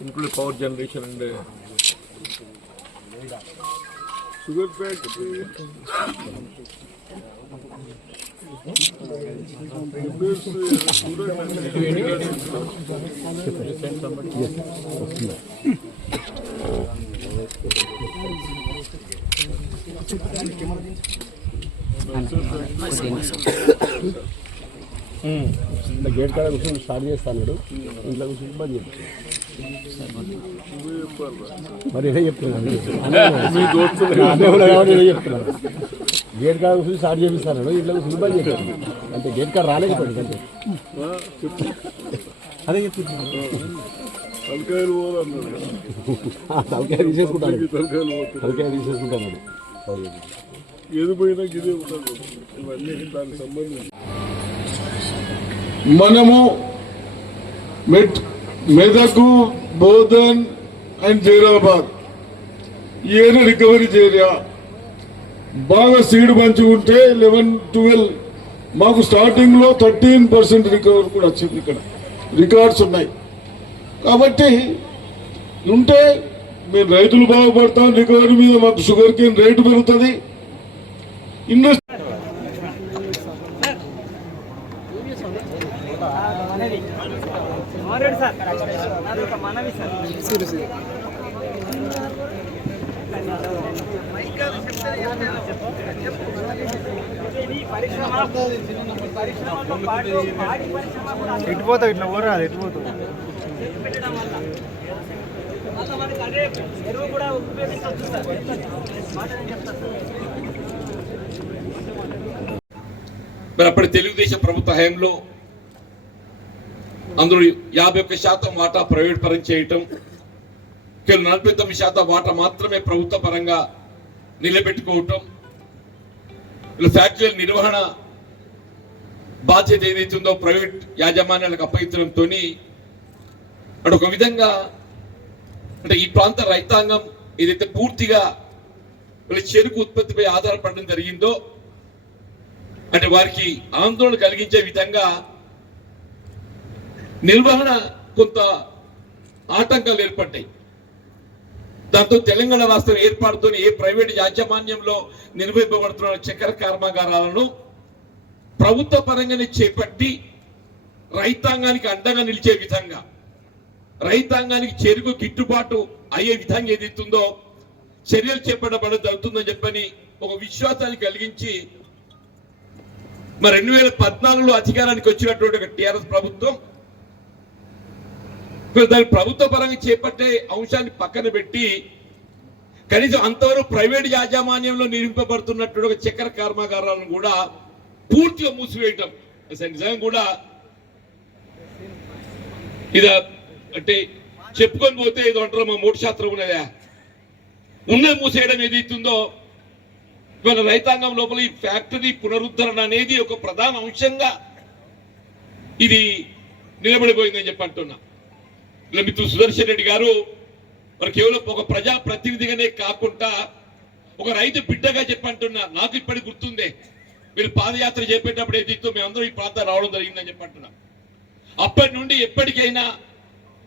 include power generation and uh, sugar factory. Gate కాడ కూర్చొని start చేస్తాడు ఇంట్లో కూర్చొని బంద్ చేస్తాడు మరి ఇదే చెప్తున్నాను చెప్తున్నాను గేట్ కాడ కూర్చొని స్టార్ట్ చేపిస్తాడు ఇంట్లో బంద్ చేస్తాడు అంటే గేట్ కాడ రాలేకపోయింది చెప్పు అదే చెప్తున్నాను తలకాయ తీసేసుకుంటాను తలకాయ తీసేసుకుంటాను ఏది పోయినా గిదే ఉండదు. ఇవన్నీ దానికి సంబంధించి. మనము మెట్ మెదకు బోధన్ అండ్ జైరాబాద్ ఏను రికవరీ ఏరియా బాగా సీడ్ మంచిగా ఉంటే లెవెన్ ట్వెల్వ్ మాకు స్టార్టింగ్లో థర్టీన్ పర్సెంట్ రికవర్ కూడా వచ్చింది ఇక్కడ. రికార్డ్స్ ఉన్నాయి. కాబట్టి ఉంటే మేము రైతులు బాగుపడతాం రికవరీ మీద మాకు షుగర్ కేన్ రేటు పెరుగుతుంది? Industry sir. మనవి సార్ ఇది పరిశ్రమ పరిశ్రమతో పాటు పాడి పరిశ్రమ కూడా ఇటు పోతావు ఇట్లా పోరాదు ఇటు పోతావు పెట్టడం వల్ల మళ్ళీ మనకి అదే ఎరువు కూడా ఉపయోగించవచ్చు పోతావు ఇట్లా నేను చెప్తాను పోతావు? మరి అప్పటి తెలుగుదేశం ప్రభుత్వ హయాంలో అందులో యాభై ఒక్క శాతం వాటా ప్రైవేట్ పరం చేయటం కేవలం నలభై తొమ్మిది శాతం వాటా మాత్రమే ప్రభుత్వ పరంగా నిలబెట్టుకోవటం ఇలా ఫ్యాక్టరీల నిర్వహణ బాధ్యత ఏదైతుందో ప్రైవేట్ యాజమాన్యాలకు అప్పగించడంతో అంటే ఒక విధంగా అంటే ఈ ప్రాంత రైతాంగం ఏదైతే పూర్తిగా వీళ్ళ చెరుకు ఉత్పత్తిపై ఆధారపడడం జరిగిందో అంటే వారికి ఆందోళన కలిగించే విధంగా నిర్వహణ కొంత ఆటంకాలు ఏర్పడ్డాయి. దాంతో తెలంగాణ రాష్ట్రం ఏర్పాటుతో ఏ ప్రైవేట్ యాజమాన్యంలో నిర్వహింపబడుతున్న చక్కెర కర్మాగారాలను ప్రభుత్వ పరంగానే చేపట్టి రైతాంగానికి అండగా నిలిచే విధంగా రైతాంగానికి చెరుకు గిట్టుబాటు అయ్యే విధంగా ఏదైతుందో చర్యలు చేపట్టబడ జరుగుతుందని చెప్పని ఒక విశ్వాసాన్ని కలిగించి మరి రెండు వేల పద్నాలుగులో అధికారానికి వచ్చినటువంటి ఒక టిఆర్ఎస్ ప్రభుత్వం దాని ప్రభుత్వ పరంగా చేపట్టే అంశాన్ని పక్కన పెట్టి కనీసం అంతవరకు ప్రైవేట్ యాజమాన్యంలో నిర్మింపబడుతున్నటువంటి ఒక చక్కెర కర్మాగారాలను కూడా పూర్తిగా మూసివేయటం. అసలు నిజంగా కూడా ఇది అంటే చెప్పుకొని పోతే ఇది అంటారు మా మూడు శాస్త్రం ఉన్నదా? ఉన్నది మూసేయడం ఏదైతుందో ఇవాళ రైతాంగం లోపల ఈ ఫ్యాక్టరీ పునరుద్ధరణ అనేది ఒక ప్రధాన అంశంగా ఇది నిలబడిపోయిందని చెప్పి అంటున్నా. ఇలా మిత్రులు సుదర్శన్ రెడ్డి గారు మరి కేవలం ఒక ప్రజా ప్రతినిధిగానే కాకుండా ఒక రైతు బిడ్డగా చెప్పంటున్నా నాకు ఇప్పటికి గుర్తుందే. వీళ్ళు పాదయాత్ర చేపేటప్పుడు ఏదైతే మేమందరం ఈ ప్రాంతం రావడం జరిగిందని చెప్పంటున్నా అప్పటి నుండి ఎప్పటికైనా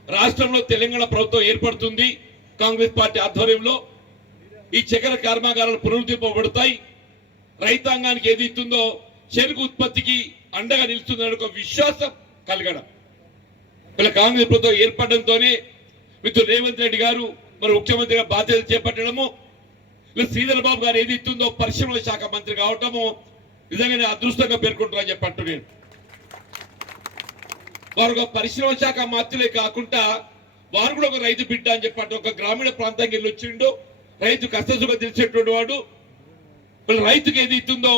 రాష్ట్రంలో తెలంగాణ ప్రభుత్వం ఏర్పడుతుంది కాంగ్రెస్ పార్టీ ఆధ్వర్యంలో. ఈ చక్కెర కర్మాగారాలు పునరుద్ధరింపబడతాయి. రైతాంగానికి ఏది ఇస్తుందో చెరుకు ఉత్పత్తికి అండగా నిలుస్తుందని ఒక విశ్వాసం కలగడం. ఇలా కాంగ్రెస్ ప్రభుత్వం ఏర్పడడంతోనే మిత్రు రేవంత్ రెడ్డి గారు మరి ముఖ్యమంత్రిగా బాధ్యతలు చేపట్టడము ఇలా శ్రీధర్ బాబు గారు ఏది ఇస్తుందో పరిశ్రమల శాఖ మంత్రి కావటము నిజంగానే అదృష్టంగా పేర్కొంటారని చెప్పట్టు నేను. వారు ఒక పరిశ్రమ శాఖ మాత్రమే కాకుండా వారు కూడా ఒక రైతు బిడ్డ అని చెప్పట్టు ఒక గ్రామీణ ప్రాంతానికి వెళ్ళి వచ్చిండు. రైతు కష్టసుఖ తెలిసేటువంటి వాడు. రైతుకి ఏది ఇస్తుందో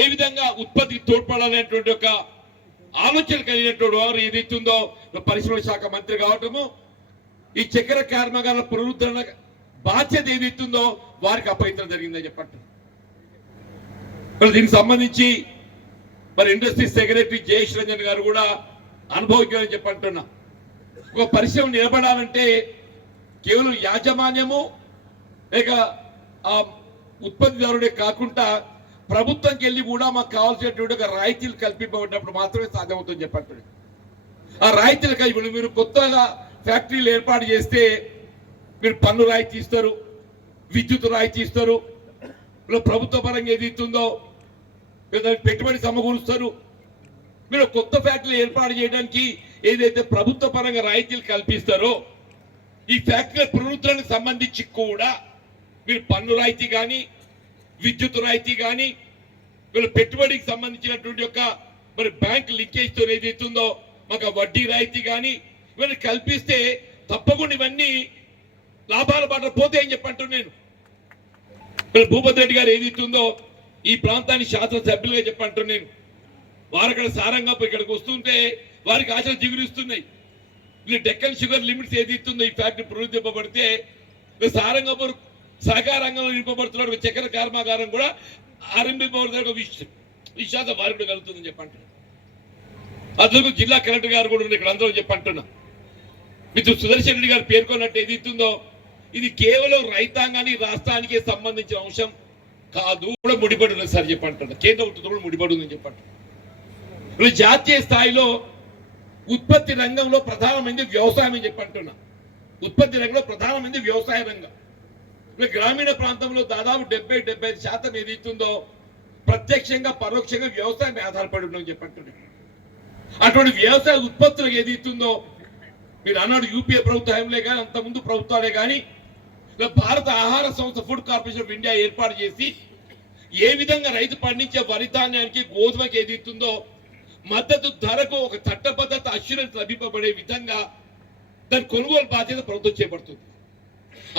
ఏ విధంగా ఉత్పత్తికి తోడ్పడాలనేటువంటి ఒక ఆలోచన కలిగినటువంటి వారు ఏది ఇస్తుందో పరిశ్రమ శాఖ మంత్రి కావటము. ఈ చక్కెర కర్మాగారాల పునరుద్ధరణ బాధ్యత ఏది ఇస్తుందో వారికి అప్పగించడం జరిగిందని చెప్పట్టు మరి దీనికి సంబంధించి మరి ఇండస్ట్రీ సెక్రటరీ జయేష్ రంజన్ గారు కూడా అనుభవజ్ఞని చెప్పంటున్నా ఒక పరిశ్రమ నిలబడాలంటే కేవలం యాజమాన్యము లేక ఆ ఉత్పత్తిదారుడే కాకుండా ప్రభుత్వంకి వెళ్ళి కూడా మాకు కావాల్సినటువంటి ఒక రాయితీలు కల్పింపబడినప్పుడు మాత్రమే సాధ్యమవుతుంది చెప్పండి ఆ రాయితీలు కలిపి మీరు కొత్తగా ఫ్యాక్టరీలు ఏర్పాటు చేస్తే మీరు పన్ను రాయితీ ఇస్తారు విద్యుత్ రాయితీ ఇస్తారు ప్రభుత్వ పరంగా ఏది ఇస్తుందో దానికి పెట్టుబడి సమకూరుస్తారు. మీరు కొత్త ఫ్యాక్టరీలు ఏర్పాటు చేయడానికి ఏదైతే ప్రభుత్వ పరంగా రాయితీలు కల్పిస్తారో ఈ ఫ్యాక్టరీ ప్రవృత్తులకు సంబంధించి కూడా మీరు పన్ను రాయితీ కానీ విద్యుత్ రాయితీ కానీ వీళ్ళ పెట్టుబడికి సంబంధించినటువంటి యొక్క మరి బ్యాంక్ లింకేజ్తో ఏదైతుందో ఏదైతే ఉందో మాకు వడ్డీ రాయితీ కానీ ఇవన్నీ కల్పిస్తే తప్పకుండా ఇవన్నీ లాభాల బాట పోతే అని చెప్పంటున్నాను నేను. భూపతి రెడ్డి గారు ఏదైతే ఉందో ఈ ప్రాంతాన్ని శాసనసభ్యులుగా చెప్పంటున్నాను నేను. వారు అక్కడ సారంగా ఇక్కడికి వస్తుంటే వారికి ఆశలు జిగురిస్తున్నాయి. ఇది డెక్కన్ షుగర్ లిమిట్స్ ఏది ఇస్తుందో ఈ ఫ్యాక్టరీ పునరుద్ధరింపబడితే సారంగపూర్ సహకార రంగంలో నింపబడుతున్న చక్కెర కర్మాగారం కూడా ఆరంభింపబడుతున్న ఒక విష- విశ్వాసం కూడా కలుగుతుందని చెప్పంటున్నాను అందుకు జిల్లా కలెక్టర్ గారు కూడా ఇక్కడ అందరూ చెప్పంటున్నా. మిత్రు సుదర్శన్ రెడ్డి గారు పేర్కొన్నట్టు ఏది ఇస్తుందో ఇది కేవలం రైతాంగానికి రాష్ట్రానికి సంబంధించిన అంశం. కాదు కూడా ముడిపడి ఉన్నది సార్ చెప్పంటున్నా కేంద్ర ఉత్పత్తి కూడా ముడిపడి ఉందని చెప్పంటున్నా జాతీయ స్థాయిలో ఉత్పత్తి రంగంలో ప్రధానమైంది వ్యవసాయం అని చెప్పంటున్నా. ఉత్పత్తి రంగంలో ప్రధానమైంది వ్యవసాయ రంగం. ఇప్పుడు గ్రామీణ ప్రాంతంలో దాదాపు డెబ్బై డెబ్బై ఐదు శాతం ఏది ఇస్తుందో ప్రత్యక్షంగా పరోక్షంగా వ్యవసాయం ఆధారపడి ఉందని చెప్పంటున్నాను అటువంటి వ్యవసాయ ఉత్పత్తులకు ఏది ఇస్తుందో మీరు అన్నాడు యూపీఏ ప్రభుత్వంలే కానీ అంతకుముందు ప్రభుత్వాలే కానీ భారత ఆహార సంస్థ ఫుడ్ కార్పొరేషన్ ఆఫ్ ఇండియా ఏర్పాటు చేసి ఏ విధంగా రైతు పండించే వరి ధాన్యానికి గోధుమకి ఏది ఇస్తుందో మద్దతు ధరకు ఒక చట్టబద్ధత అష్యూరెన్స్ లభింపబడే విధంగా దాని కొనుగోలు బాధ్యత ప్రభుత్వం చేపడుతుంది.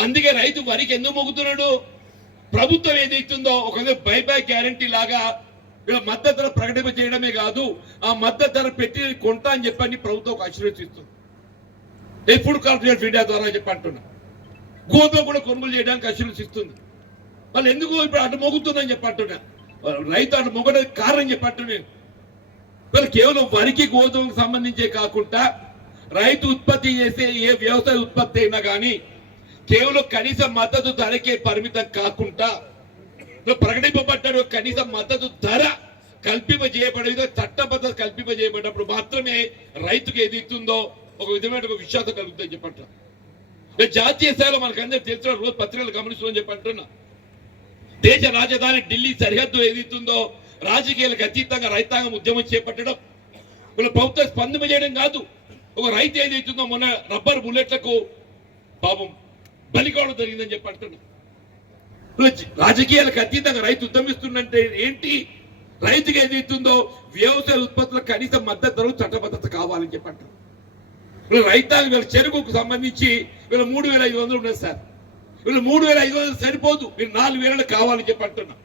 అందుకే రైతు వరికి ఎందుకు మొగ్గుతున్నాడు? ప్రభుత్వం ఏదైతుందో ఒక బైబ్యాక్ గ్యారంటీ లాగా మద్దతు ధర ప్రకటింప చేయడమే కాదు ఆ మద్దతు ధర పెట్టి కొంటా అని చెప్పని ప్రభుత్వం ఒక అష్యూరెన్స్ ఇస్తుంది. ఫుడ్ కార్పొరేషన్ ఆఫ్ ఇండియా ద్వారా చెప్పంటున్నా గోధుమ కూడా కొనుగోలు చేయడానికి అసలు ఇస్తుంది వాళ్ళు ఎందుకు ఇప్పుడు అటు మొగుతుందని చెప్పి రైతు అటు మొగడానికి కారణం చెప్పట్టునే వాళ్ళు మరి కేవలం వరికి గోధుమకు సంబంధించే కాకుండా రైతు ఉత్పత్తి చేసే ఏ వ్యవసాయ ఉత్పత్తి అయినా కానీ కేవలం కనీస మద్దతు ధరకే పరిమితం కాకుండా ప్రకటింపబడ్డాడు కనీస మద్దతు ధర కల్పింప చేయబడే చట్టబద్ధత కల్పింప చేయబడినప్పుడు మాత్రమే రైతుకు ఏది ఇస్తుందో ఒక విధమైన విశ్వాసం కలుగుతుందని చెప్పంట జాతీయ స్థాయిలో మనకు అందరూ తెలిసిన రోజు పత్రికలు గమనిస్తుందని చెప్పంటున్నా దేశ రాజధాని ఢిల్లీ సరిహద్దు ఏదైతుందో రాజకీయాలకు అతీతంగా రైతాంగం ఉద్యమం చేపట్టడం వీళ్ళ ప్రభుత్వం స్పందన చేయడం కాదు. ఒక రైతు ఏదైతుందో మొన్న రబ్బర్ బుల్లెట్లకు పాపం బలి కావడం జరిగిందని చెప్పి అంటున్నా. రాజకీయాలకు అతీతంగా రైతు ఉద్యమిస్తుందంటే ఏంటి? రైతుకి ఏదైతుందో వ్యవసాయ ఉత్పత్తుల కనీస మద్దతు ధర చట్టబద్ధత కావాలని చెప్పి అంటున్నా. వీళ్ళ రైతాంగం వీళ్ళ చెరుకుకు సంబంధించి వీళ్ళ మూడు వేల ఐదు వందలు ఉన్నది సార్. వీళ్ళు మూడు వేల ఐదు వందలు సరిపోదు. మీరు నాలుగు వేలు కావాలని చెప్పి అంటున్నా.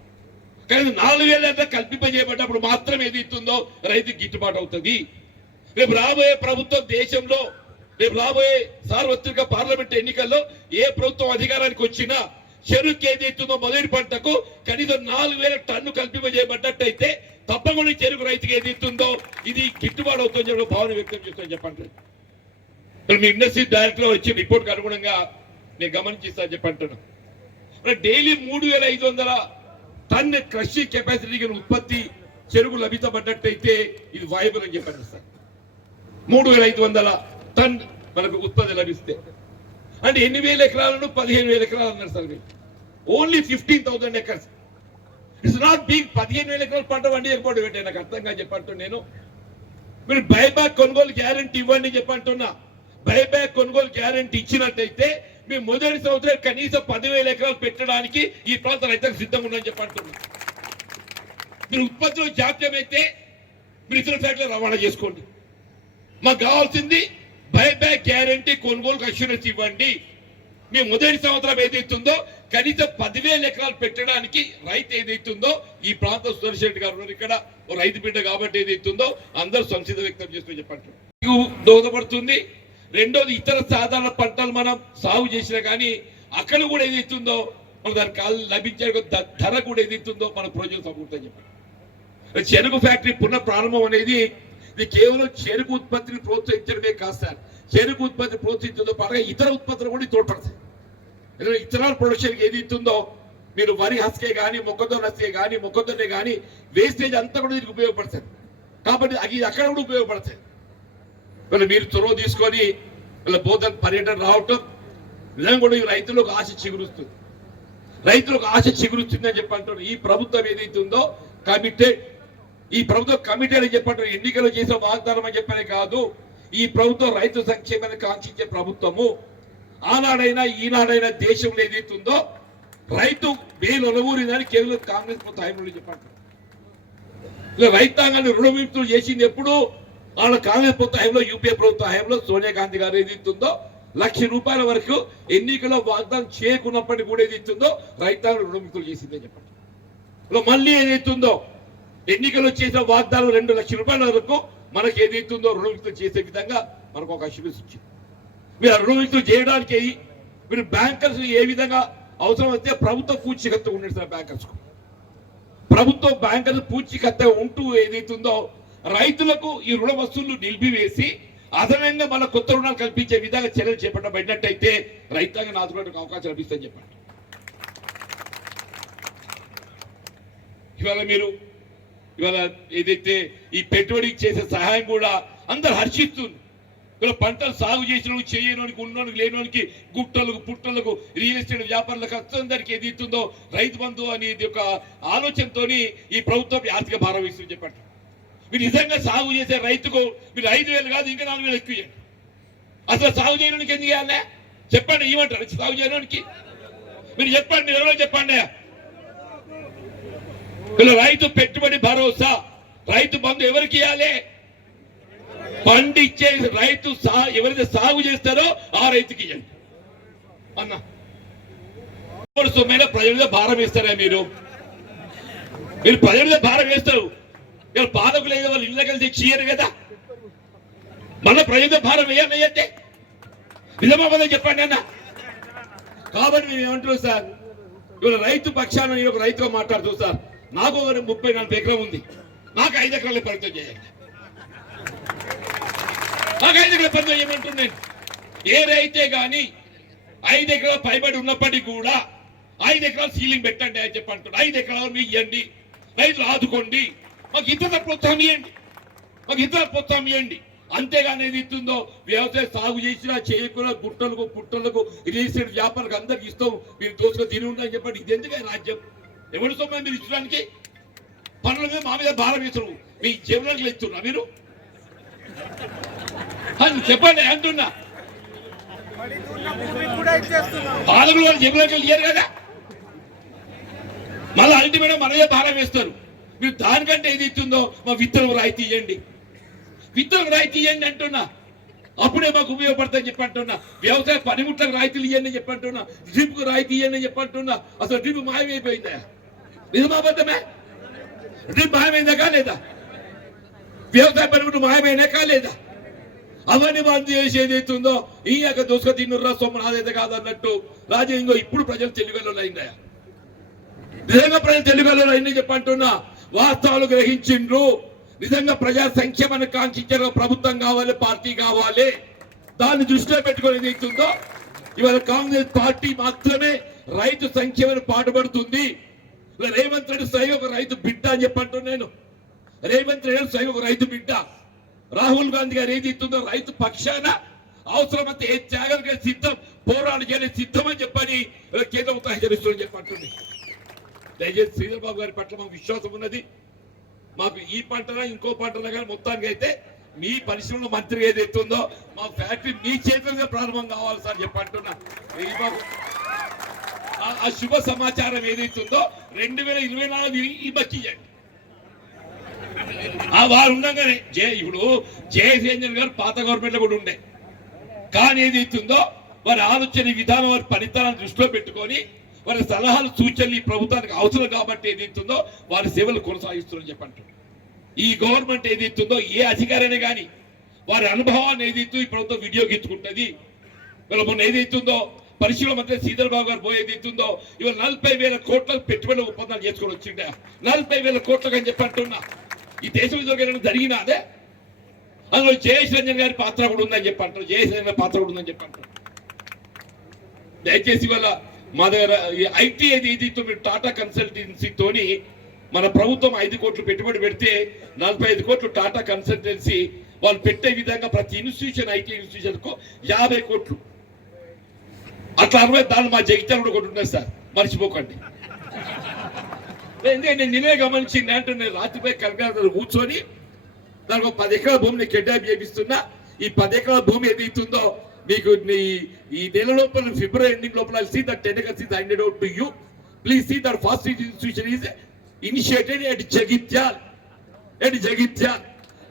కానీ నాలుగు వేల కల్పింపజేయబడ్డప్పుడు మాత్రం ఏది ఇస్తుందో రైతుకి గిట్టుబాటు అవుతుంది. రేపు రాబోయే ప్రభుత్వం దేశంలో రేపు రాబోయే సార్వత్రిక పార్లమెంట్ ఎన్నికల్లో ఏ ప్రభుత్వం అధికారానికి వచ్చినా చెరుకు ఏది ఇస్తుందో మొదటి పంటకు కనీసం నాలుగు వేల టన్ను కల్పింపజేయబడ్డట్టయితే తప్పకుండా చెరుకు రైతుకి ఏది ఇస్తుందో ఇది గిట్టుబాటు అవుతుందని చెప్పి భావన వ్యక్తం చేస్తాను చెప్పండి. మరి మీ ఇండస్ట్రీ డైరెక్టర్ వచ్చి రిపోర్ట్ అనుగుణంగా నేను గమనించిస్తా చెప్పంటున్నా మరి డైలీ మూడు వేల ఐదు వందల టన్ క్రషి కెపాసిటీకి ఉత్పత్తి చెరుకు లభించబడ్డట్టయితే ఇది వాయబుల్ అని చెప్పండి సార్. మూడు వేల ఐదు వందల టన్ మనకు ఉత్పత్తి లభిస్తే. అంటే ఎన్ని వేల ఎకరాలను? పదిహేను వేల ఎకరాలు అన్నారు సార్ మీరు. Only fifteen thousand acres it's not big పదిహేను వేల ఎకరాలు పంట వండి ఏర్పాటు పెట్టాను నాకు అర్థంగా చెప్పంటూ నేను. మీరు బైబ్యాక్ కొనుగోలు గ్యారంటీ ఇవ్వండి చెప్పంటున్నా బైబ్యాక్ కొనుగోలు గ్యారంటీ ఇచ్చినట్టయితే మేము మొదటి సంవత్సరం కనీసం పదివేల ఎకరాలు పెట్టడానికి ఈ ప్రాంత రైతులకు సిద్ధంగా ఉందని చెప్పంటున్నా మీరు ఉత్పత్తిలో జాప్యం అయితే మీరు ఇతర ఫ్యాక్టరీ రవాణా చేసుకోండి. మాకు కావాల్సింది బైబ్యాక్ గ్యారంటీ కొనుగోలుకు అష్యూరెన్స్ ఇవ్వండి. మేము మొదటి సంవత్సరం ఏదైతుందో కనీసం పదివేల ఎకరాలు పెట్టడానికి రైతు ఏదైతుందో ఈ ప్రాంతం సుదర్శన్ రెడ్డి గారు ఉన్నారు ఇక్కడ. ఓ రైతు బిడ్డ కాబట్టి ఏదైతుందో అందరూ సంసిద్ధ వ్యక్తం చేసుకుని చెప్పండి దోహదపడుతుంది. రెండోది ఇతర సాధారణ పంటలు మనం సాగు చేసినా కానీ అక్కడ కూడా ఏదైతుందో మన దానికి లభించే ధర కూడా ఏదైతుందో మన ప్రయోజనం సమకూరుతుందని చెప్పండి చెరుకు ఫ్యాక్టరీ పునః ప్రారంభం అనేది ఇది కేవలం చెరుకు ఉత్పత్తిని ప్రోత్సహించడమే కాదు సార్. చెరుకు ఉత్పత్తి ప్రోత్సహించడంతో పాటుగా ఇతర ఉత్పత్తులు కూడా తోడ్పడతాయి. ఎందుకంటే ఇథనాల్ ప్రొడక్షన్ ఏది ఇస్తుందో మీరు వరి హస్కే కానీ మొక్కజొన్న హస్కే కానీ మొక్కజొన్నే కానీ వేస్టేజ్ అంతా కూడా దీనికి ఉపయోగపడతాయి. కాబట్టి అది అక్కడ కూడా ఉపయోగపడతాయి. మరి మీరు చొరవ తీసుకొని వాళ్ళ బోధన పర్యటన రావటం నిజంగా కూడా ఈ రైతులకు ఆశ చిగురుస్తుంది. రైతులకు ఆశ చిగురుస్తుంది అని చెప్పంటారు ఈ ప్రభుత్వం ఏదైతే ఉందో కమిటెడ్ ఈ ప్రభుత్వం కమిటెడ్ అని చెప్పంటారు ఎన్నికలు చేసే వాగ్దానం అని చెప్పనే కాదు. ఈ ప్రభుత్వం రైతు సంక్షేమాన్ని కాంక్షించే ప్రభుత్వము. ఆనాడైనా ఈనాడైనా దేశంలో ఏదైతే ఉందో రైతు వేలు ఒలగూరిందని కేవలం కాంగ్రెస్ ప్రభుత్వం హయాంలో చెప్పంటారు ఇలా రైతాంగాన్ని రుణవిముక్తులు చేసింది ఎప్పుడు? వాళ్ళ కాంగ్రెస్ ప్రభుత్వ హయాంలో యూపీఏ ప్రభుత్వ హయాంలో సోనియా గాంధీ గారు ఏది ఇస్తుందో లక్ష రూపాయల వరకు ఎన్నికల్లో వాగ్దానం చేయకున్నప్పటికీ కూడా ఏది ఇస్తుందో రైతాంగ రుణముక్తులు చేసిందని చెప్పండి. ఇలా మళ్ళీ ఏదైతుందో ఎన్నికలు చేసిన వాగ్దానం రెండు లక్షల రూపాయల వరకు మనకి ఏదైతుందో రుణముక్తులు చేసే విధంగా మనకు ఒక అష్యూరెన్స్ వచ్చింది మీరు ఆ చేయడానికి మీరు బ్యాంకర్స్ ఏ విధంగా అవసరం అయితే ప్రభుత్వ పూచీకత్తు ఉండేది సార్ బ్యాంకర్స్ ప్రభుత్వ బ్యాంకర్స్ పూచీకత్త ఉంటూ ఏదైతుందో రైతులకు ఈ రుణ వసూళ్ళు నిలిపివేసి అదనంగా మన కొత్త రుణాలు కల్పించే విధంగా చర్యలు చేపట్టబడినట్టయితే రైతాంగం ఆదుకోవడానికి అవకాశం లభిస్తుందని చెప్పండి. ఇవాళ మీరు ఇవాళ ఏదైతే ఈ పెట్టుబడికి చేసే సహాయం కూడా అందరు హర్షిస్తుంది. ఇలా పంటలు సాగు చేసిన చేయనోనికి ఉన్నోనికి లేనోనికి గుట్టలకు పుట్టలకు రియల్ ఎస్టేట్ వ్యాపారులకు అందరికి ఏది ఇస్తుందో రైతు బంధు అనేది ఒక ఆలోచనతోని ఈ ప్రభుత్వం ఆర్థిక భారం ఇస్తుంది చెప్పండి. మీరు నిజంగా సాగు చేసే రైతుకు మీరు ఐదు వేలు కాదు ఇంకా నాలుగు వేలు ఎక్కువ అసలు సాగు చేయడానికి ఎందుకు చేయాలి చెప్పండి ఏమంటారు సాగు చేయడానికి. మీరు చెప్పండి ఎవరో చెప్పండి. వీళ్ళ రైతు పెట్టుబడి భరోసా రైతు బంధు ఎవరికి ఇవ్వాలి? పండించే రైతు సా ఎవరైతే సాగు చేస్తారో ఆ రైతుకి ఇవ్వండి. అన్నా ప్రజల మీద భారం వేస్తారా మీరు? మీరు ప్రజల మీద భారం వేస్తారు. ఇలా పాలకులు ఏదో వాళ్ళు ఇళ్ళకి వెళ్తే చేయరు కదా. మన ప్రజల భారం వేయాలయ్యంటే అంటే నిజమా పదం చెప్పండి అన్న. కాబట్టి మేము ఏమంటున్నాం సార్? ఇవాళ రైతు పక్షాన నేను ఒక రైతుగా మాట్లాడుతూ సార్. నాకు ఒక ముప్పై నలభై ఎకరం ఉంది. నాకు ఐదు ఎకరాల పరిమితం చేయండి. నాకు ఐదు ఎకరాల పరిమితం చేయమంటున్నాను ఏ రైతే కానీ ఐదు ఎకరాల పైబడి ఉన్నప్పటికీ కూడా ఐదు ఎకరాలు సీలింగ్ పెట్టండి అని చెప్పి అంటున్నాడు. ఐదు ఎకరాలు మీకు ఇవ్వండి రైతులు ఆదుకోండి. మాకు ఇతర ప్రోత్సాహం ఇవ్వండి మాకు ఇతర ప్రోత్సాహం ఇవ్వండి అంతేగాని ఏది ఇస్తుందో వ్యవసాయ సాగు చేసినా చేయకుండా గుట్టలకు పుట్టలకు రియల్ వ్యాపారులకు అందరికి ఇస్తాం. మీరు దోసుగా తిని ఉండని చెప్పండి. ఇది ఎందుకే రాజ్యం? ఎవరి సొమ్మ మీరు ఇచ్చడానికి పనుల మీద మా మీద భారం వేస్తారు మీ జీవనానికి ఇస్తున్నా మీరు? చెప్పండి అంటున్నా. పాలకులు వాళ్ళు జేబులోకి వెళ్ళారు కదా. మళ్ళీ అల్టిమేట్ మనదే భారం వేస్తారు. మీరు దానికంటే ఏది ఇస్తుందో మా విత్తనం రాయితీ ఇవ్వండి విత్తనం రాయితీ ఇవ్వండి అంటున్నా. అప్పుడే మాకు ఉపయోగపడతాయని చెప్పంటున్నా వ్యవసాయ పనిముట్లకు రాయితీలు ఇవ్వండి చెప్పంటున్నా డ్రిప్కు రాయితీ ఇవ్వండి చెప్పంటున్నా అసలు డ్రిప్ మాయమైపోయిందా? నిజమాబద్ధమే డ్రిప్ మాయమైందా కాలేదా? వ్యవసాయ పనిముట్లు మాయమైనా కాలేదా? అవన్నీ బంద్ చేసి ఏదైతుందో ఈ యొక్క దోసుక తిన్నుర్రా సొమ్ము నాదైతే కాదన్నట్టు. రాజు ఇంకో ఇప్పుడు ప్రజలు తెలుగులో అయిందా నిజంగా ప్రజలు తెలుగులో అయిందని చెప్పంటున్నా వాస్తవాలు గ్రహించిండ్రు. నిజంగా ప్రజా సంక్షేమాన్ని కాంక్షించారు ప్రభుత్వం కావాలి పార్టీ కావాలి. దాన్ని దృష్టిలో పెట్టుకొని ఏదైతుందో ఇవాళ కాంగ్రెస్ పార్టీ మాత్రమే రైతు సంక్షేమాన్ని పాటుపడుతుంది. రేవంత్ రెడ్డి స్వయం ఒక రైతు బిడ్డ అని చెప్పంటున్నాను నేను. రేవంత్ రెడ్డి స్వయం ఒక రైతు బిడ్డ. రాహుల్ గాంధీ గారు ఏది ఇస్తుందో రైతు పక్షాన అవసరమైతే ఏ త్యాగానికి సిద్ధం పోరాడు చేయడానికి సిద్ధం అని చెప్పని ఇలా కేంద్ర ప్రభుత్వం చెప్పంటుంది దయచేసి శ్రీధర్ బాబు గారి పట్ల మాకు విశ్వాసం ఉన్నది. మాకు ఈ పంటనా ఇంకో పంటనా కానీ మొత్తానికి అయితే మీ పరిశ్రమలో మంత్రి ఏదైతే ఉందో మా ఫ్యాక్టరీ మీ చేతులుగా ప్రారంభం కావాలి సార్ చెప్పంటున్నా ఈ ఆ- శుభ సమాచారం ఏదైతే ఉందో రెండు వేల ఇరవై నాలుగు ఈ బచ్చి ఆ వారు ఉండగానే జే ఇప్పుడు జయసేంద్ర గారు పాత గవర్నమెంట్ కూడా ఉండే. కానీ ఏదైతే ఉందో వారి ఆలోచన విధానం వారి ఫలితాలను దృష్టిలో పెట్టుకొని వారి సలహాలు సూచనలు ఈ ప్రభుత్వానికి అవసరం కాబట్టి ఏదైతుందో వారి సేవలు కొనసాగిస్తున్నారని చెప్పంటారు ఈ గవర్నమెంట్ ఏదైతుందో ఏ అధికారైనా కానీ వారి అనుభవాన్ని ఏదైతే ఈ ప్రభుత్వం వినియోగించుకుంటుంది ఇవాళ మొన్న ఏదైతుందో పరిశ్రమ మంత్రి శ్రీధర్ బాబు గారు పోయి ఏదైతుందో ఇవాళ నలభై వేల కోట్ల పెట్టుబడి ఒప్పందాలు చేసుకొని వచ్చిండే. నలభై వేల కోట్లకు అని చెప్పంటున్నా ఈ దేశం జరిగిన జరిగినా అదే? అందులో జయేష్ రంజన్ గారి పాత్ర కూడా ఉందని చెప్పంటారు జయేష్ రంజన్ పాత్ర కూడా ఉందని చెప్పంటారు దయచేసి ఇవాళ మా దగ్గర ఐటీ ఏది ఇది మీరు టాటా కన్సల్టెన్సీతోని మన ప్రభుత్వం ఐదు కోట్లు పెట్టుబడి పెడితే నలభై ఐదు కోట్లు టాటా కన్సల్టెన్సీ వాళ్ళు పెట్టే విధంగా ప్రతి ఇన్స్టిట్యూషన్ ఐటీ ఇన్స్టిట్యూషన్కు యాభై కోట్లు. అట్లా అరవై దాన్ని మా జగిత్యాలు కూడా ఒకటి ఉన్నాయి సార్. మర్చిపోకండి. ఎందుకంటే నేను నినే గమనించింది అంటే నేను రాత్రిపై కలగారు కూర్చొని దానికి ఒక పది ఎకరాల భూమిని కిడ్నాప్ చేపిస్తున్నా. ఈ పది ఎకరాల భూమి ఏదైతుందో మీకు నీ ఈ నెల లోపల ఫిబ్రవరి ఎండింగ్ లోపల see that ten see is hundred out to you please see that fast institution is initiated at Jagtial at Jagtial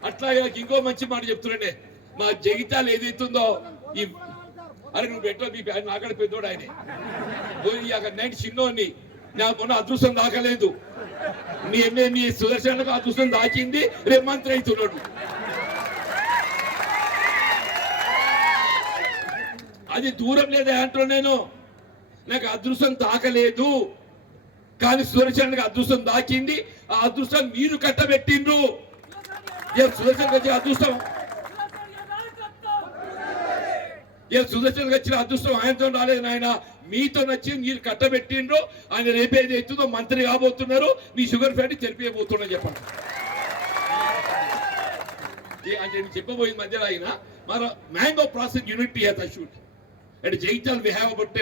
అట్లాగే ఇంకో మంచి మాట చెప్తున్నానే. మా జగిత్యాల్ ఏదైతుందో ఈ అరే నువ్వు ఎట్లా మీ ఆయన నాకడ పెద్దోడు ఆయనే. అక్కడ నేను చిన్నోని నాకు మొన్న అదృష్టం దాకలేదు. నీ నీ- నీ సుదర్శనకు అదృష్టం దాకింది రేపు మంత్రి అవుతున్నాడు. అది దూరం లేదా అంటున్నా నేను? నాకు అదృష్టం తాకలేదు కానీ సుదర్శనకు అదృష్టం దాకింది. ఆ అదృష్టం మీరు కట్టబెట్టిండ్రు. ఏ సుదర్శనకు వచ్చే అదృష్టం? ఏ సుదర్శనకు వచ్చిన అదృష్టం ఆయనతో రాలేదు నాయన. మీతో నచ్చింది మీరు కట్టబెట్టిండ్రు. ఆయన రేపేది ఎత్తుందో మంత్రి కాబోతున్నారు. మీ షుగర్ ఫ్యాక్టరీ తెలిపిపోతున్నా చెప్పండి. అంటే నేను చెప్పబోయిన మధ్యలో ఆయన మన mango process unit he's assured and జైతాల్ we have about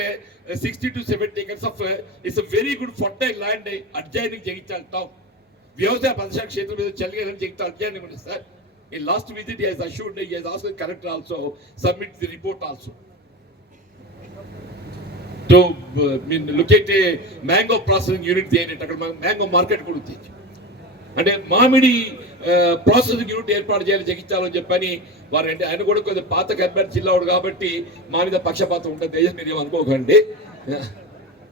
sixty to seventy acres of it's very good fertile land adjoining Jagtial town వ్యవసాయ పరిశ్రమ క్షేత్రం మీద చలిగలని జగిత్యాల్ అడ్జైనింగ్ ఉంది సార్ ఈ last visit, he has assured, he has asked the collector also, submit the report also. To, uh, mean, look at a mango processing unit అక్కడ mango market కూడా ఉంది. అంటే మామిడి ప్రాసెసింగ్ యూనిట్ ఏర్పాటు చేయాలి జగించాలని చెప్పని వారు అంటే ఆయన కూడా కొద్దిగా పాత కర్బర్ జిల్లా వాడు కాబట్టి మా మీద పక్షపాతం ఉంటుంది దయచేసి మీరు ఏమనుకోకండి.